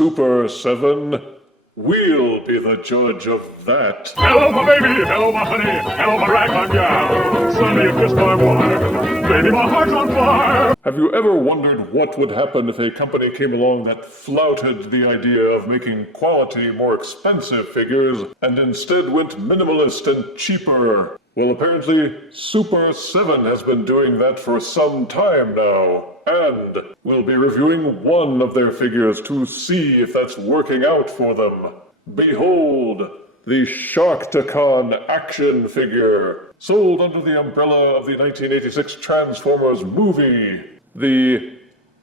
Super7, we'll be the judge of that. Hello, my baby! Hello, my honey! Hello, my ragtime gal! Suddenly you kissed my wife! Baby, my heart's on fire! Have you ever wondered what would happen if a company came along that flouted the idea of making quality, more expensive figures and instead went minimalist and cheaper? Well, apparently, Super7 has been doing that for some time now, and we'll be reviewing one of their figures to see if that's working out for them. Behold, the Sharkticon action figure, sold under the umbrella of the 1986 Transformers movie. The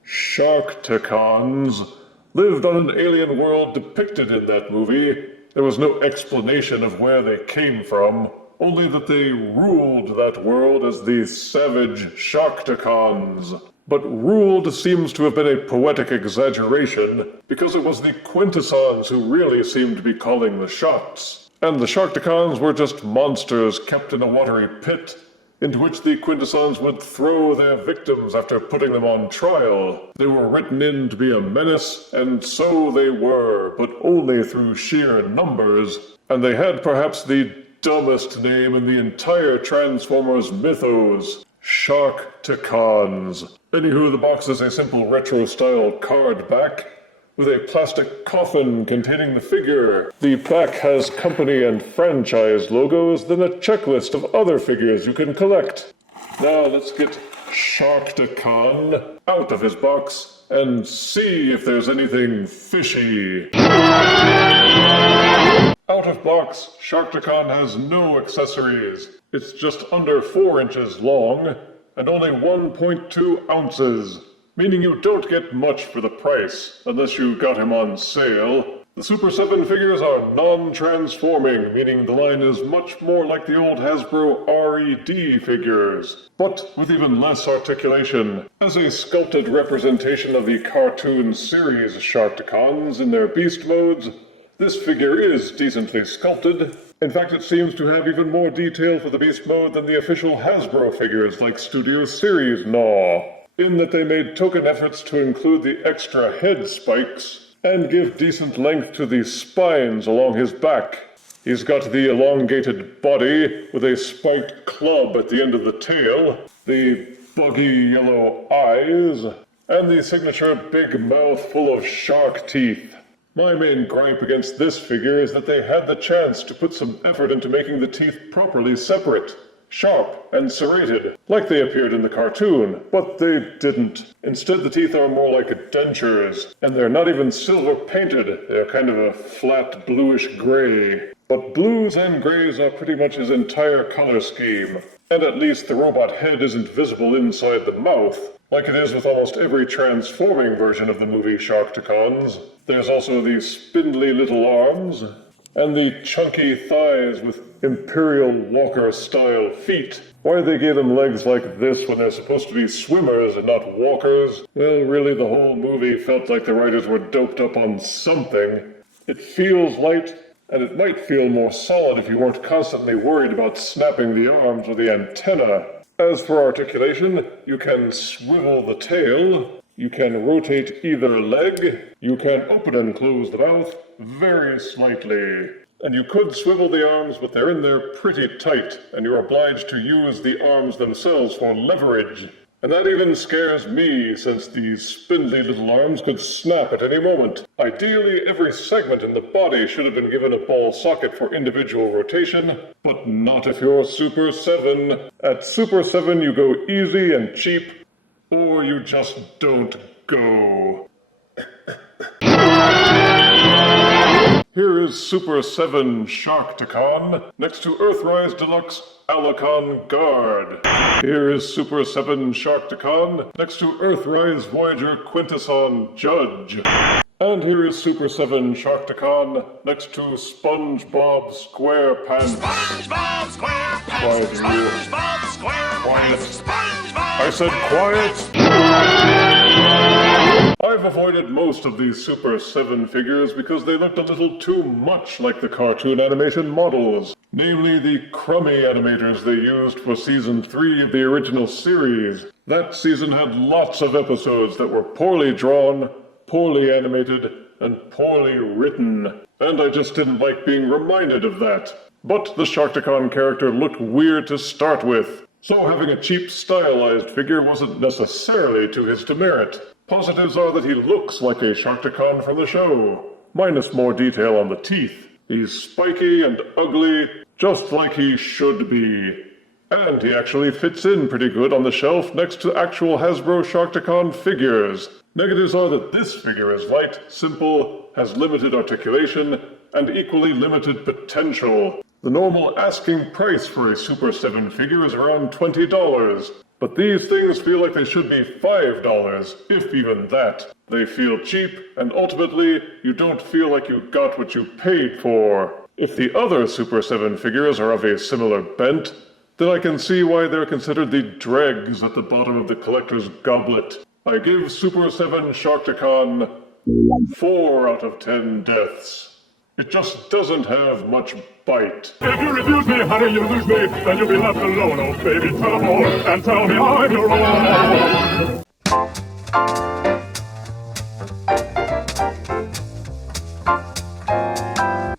Sharkticons lived on an alien world depicted in that movie. There was no explanation of where they came from, only that they ruled that world as the savage Sharkticons. But ruled seems to have been a poetic exaggeration, because it was the Quintessons who really seemed to be calling the shots. And the Sharkticons were just monsters kept in a watery pit, into which the Quintessons would throw their victims after putting them on trial. They were written in to be a menace, and so they were, but only through sheer numbers. And they had perhaps the dumbest name in the entire Transformers mythos, Sharkticons. Anywho, the box is a simple retro-style card back with a plastic coffin containing the figure. The back has company and franchise logos, then a checklist of other figures you can collect. Now let's get Sharkticon out of his box and see if there's anything fishy. Out of box, Sharkticon has no accessories. It's just under 4 inches long and only 1.2 ounces, meaning you don't get much for the price, unless you got him on sale. The Super7 figures are non-transforming, meaning the line is much more like the old Hasbro RED figures, but with even less articulation. As a sculpted representation of the cartoon series Sharkticons in their beast modes, this figure is decently sculpted. In fact, it seems to have even more detail for the beast mode than the official Hasbro figures like Studio Series Gnaw, in that they made token efforts to include the extra head spikes and give decent length to the spines along his back. He's got the elongated body with a spiked club at the end of the tail, the buggy yellow eyes, and the signature big mouth full of shark teeth. My main gripe against this figure is that they had the chance to put some effort into making the teeth properly separate, sharp and serrated, like they appeared in the cartoon, but they didn't. Instead, the teeth are more like dentures, and they're not even silver painted. They're kind of a flat bluish gray. But blues and grays are pretty much his entire color scheme, and at least the robot head isn't visible inside the mouth, like it is with almost every transforming version of the movie Sharkticons. There's also the spindly little arms, and the chunky thighs with Imperial Walker-style feet. Why they gave them legs like this when they're supposed to be swimmers and not walkers? Well, really, the whole movie felt like the writers were doped up on something. It feels light, and it might feel more solid if you weren't constantly worried about snapping the arms or the antenna. As for articulation, you can swivel the tail, you can rotate either leg, you can open and close the mouth very slightly. And you could swivel the arms, but they're in there pretty tight, and you're obliged to use the arms themselves for leverage. And that even scares me, since these spindly little arms could snap at any moment. Ideally, every segment in the body should have been given a ball socket for individual rotation, but not if you're Super7. At Super7, you go easy and cheap, or you just don't go. Here is Super7 Sharkticon, next to Earthrise Deluxe Alicon Guard. Here is Super7 Sharkticon, next to Earthrise Voyager Quintesson Judge. And here is Super7 Sharkticon, next to SpongeBob SquarePants. SpongeBob SquarePants! Quiet, you. SpongeBob SquarePants! Quiet. SpongeBob! I said quiet! I've avoided most of these Super7 figures because they looked a little too much like the cartoon animation models, namely the crummy animators they used for Season 3 of the original series. That season had lots of episodes that were poorly drawn, poorly animated, and poorly written, and I just didn't like being reminded of that. But the Sharkticon character looked weird to start with, so having a cheap stylized figure wasn't necessarily to his demerit. Positives are that he looks like a Sharkticon from the show, minus more detail on the teeth. He's spiky and ugly, just like he should be. And he actually fits in pretty good on the shelf next to actual Hasbro Sharkticon figures. Negatives are that this figure is light, simple, has limited articulation, and equally limited potential. The normal asking price for a Super7 figure is around $20, but these things feel like they should be $5, if even that. They feel cheap, and ultimately, you don't feel like you got what you paid for. If the other Super7 figures are of a similar bent, then I can see why they're considered the dregs at the bottom of the collector's goblet. I give Super7 Sharkticon 4 out of 10 deaths. It just doesn't have much bite. If you refuse me, honey, you lose me, then you'll be left alone, oh baby, tell them all, and tell me I'm your own.